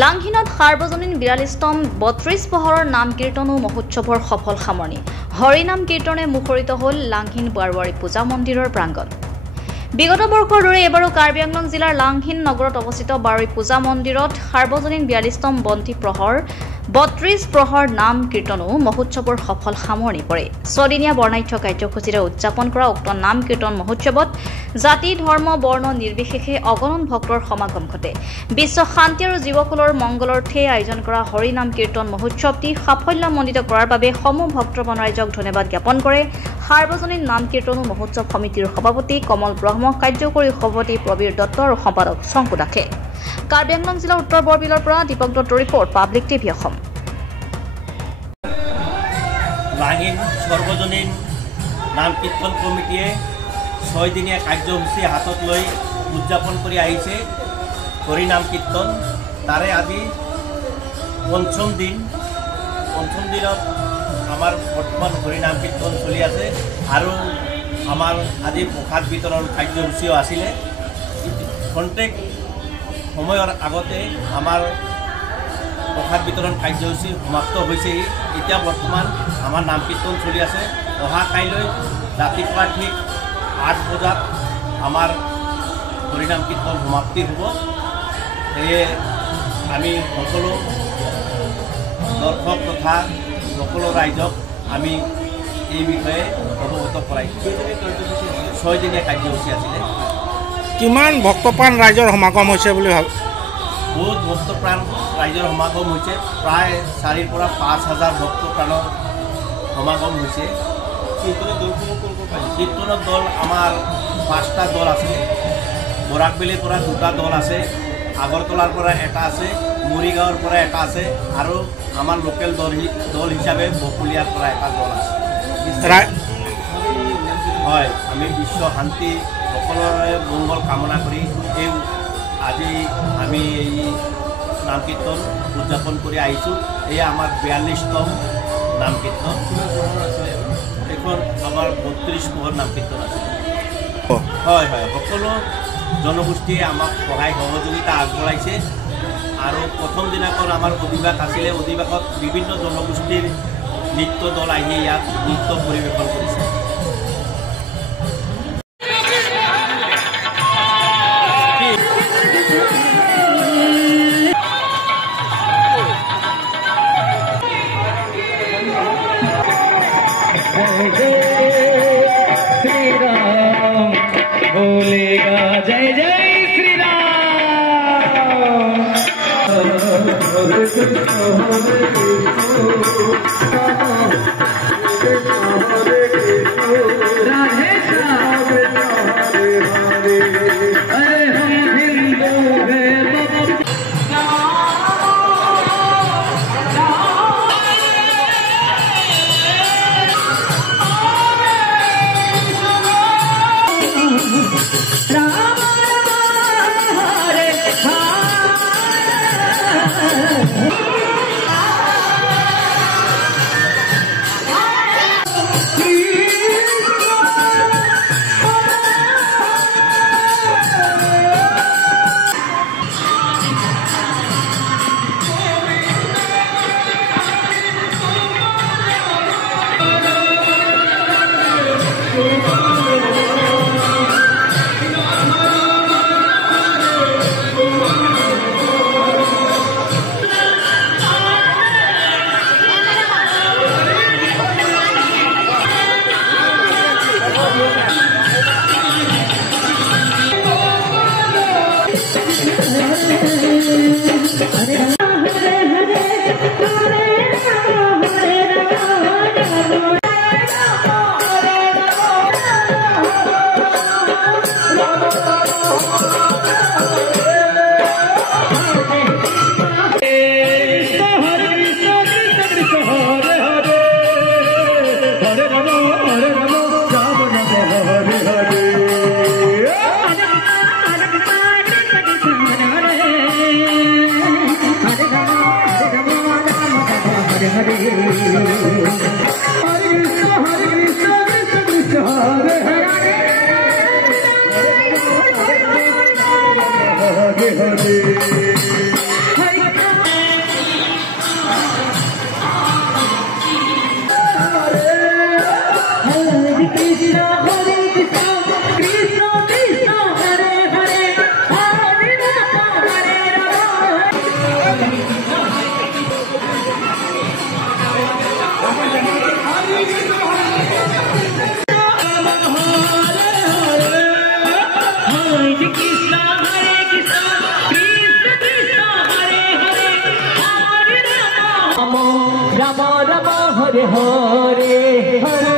লাংহিনত সাৰ্বজনীন ৪২তম ৩২ পহৰৰ নাম কীৰ্তন ও মহোৎসৱৰ সফল সামৰণি। হৰিনাম কীৰ্তনে মুখৰিত হ'ল লাংহিন বাৰৱাৰী পূজা মন্দিৰৰ প্ৰাংগণ। বিগত বৰ্ষৰ দৰে এবাৰো কাৰ্বি আংলং জিলাৰ লাংহিন নগৰত অৱস্থিত বাৰৱাৰী পূজা মন্দিৰত সাৰ্বজনীন ৪২তম বন্তি প্ৰহৰ ৩২ প্ৰহৰ নাম কীৰ্তন ও মহোৎসৱৰ সফল সামৰণি পৰে। ৬ দিনীয়া বৰ্ণাঢ্য কাৰ্যসূচীৰে উদযাপন কৰা উক্ত নাম কীৰ্তন মহোৎসৱত জাতি ধৰ্ম বৰ্ণ নিৰ্বিশেষে অগণন ভক্তৰ সমাগম ঘটে। বিশ্ব শান্তি আৰু জীৱকুলৰ মংগলাৰ্থে আয়োজন কৰা হৰিনাম কীৰ্তন মহোৎসৱটি সাফল্যমণ্ডিত কৰাৰ বাবে সমূহ ভক্তপ্ৰাণ ৰাইজক ধন্যবাদ জ্ঞাপন কৰে সাৰ্বজনীন নাম কীৰ্তন ও মহোৎসৱ সমিতিৰ সভাপতি কমল ব্ৰহ্ম, কাৰ্যকৰী সভাপতি প্ৰবীৰ দত্ত আৰু সম্পাদক শংকু দাসে। কাৰ্বি আংলং জিলা উত্তৰ বৰবিলৰ পৰা দীপক দত্তৰ report, public TV Assam. Langhin সৰ্বজনীন নাম কীৰ্তন কমিটিয়ে ৬ দিনীয়া কাৰ্যসূচী হাতত লৈ উদযাপন কৰি আহিছে হৰিনাম কীৰ্তন। তাৰে আজি পঞ্চম দিনত আমাৰ বৰ্তমান হৰিনাম কীৰ্তন চলি আছে আৰু আমাৰ আজি প্ৰসাদ বিতৰণ কাৰ্যসূচীও আছিলে। খন্তেক সময়ৰ আগতে আমাৰ প্ৰসাদ বিতৰণ কাৰ্যসূচী সমাপ্ত হৈছেহি। এতিয়া বৰ্তমান আমাৰ নাম কীৰ্তন চলি আছে। অহা কাইলৈ ৰাতিপুৱা ঠিক ৮ বজাত আমাৰ হৰিনাম কীৰ্তন সমাপ্তি হ'ব। সেয়ে আমি সকলো দৰ্শক তথা সকলো ৰাইজক আমি এই বিষয়ে অৱগত কৰাইছোঁ। ৬ দিনীয়া কাৰ্যসূচী আছিলে। কিমান ভক্তপ্ৰাণ ৰাইজৰ সমাগম হৈছে বুলি ভাব? বহুত ভক্তপ্ৰাণ ৰাইজৰ সমাগম হৈছে। প্ৰায় ৪ৰ পৰা ৫,০০০ ভক্তপ্ৰাণৰ সমাগম হৈছে। কীৰ্তনৰ দল আমাৰ ৫টা দল আছে। বৰাকবেলিৰ পৰা 2টা দল আছে, আগৰতলাৰ পৰা এটা আছে, মৰিগাঁৱৰ পৰা এটা আছে আৰু আমাৰ লোকেল দল হিচাপে বকুলীয়াৰ পৰা এটা দল আছে। হয়, আমি বিশ্ব শান্তি সকলোৰে মংগল কামনা কৰি আজি আমি এই নাম কীৰ্তন উদযাপন কৰি আহিছোঁ। এয়া আমাৰ ৪২তম নাম কীৰ্তন। এখন আমাৰ ৩২ প্ৰহৰ নাম কীৰ্তন আছে। হয়, সকলো জনগোষ্ঠীয়ে আমাক সহায় সহযোগিতা আগবঢ়াইছে আৰু প্ৰথম দিনাখন আমাৰ অধিবাস আছিলে। অধিবাসত বিভিন্ন জনগোষ্ঠীৰ নৃত্য দল আহি ইয়াত নৃত্য পৰিৱেশন কৰিছে। जय जय श्री राम। राधे श्याम। अरे हम हिंदू हैं Hare हरे हरे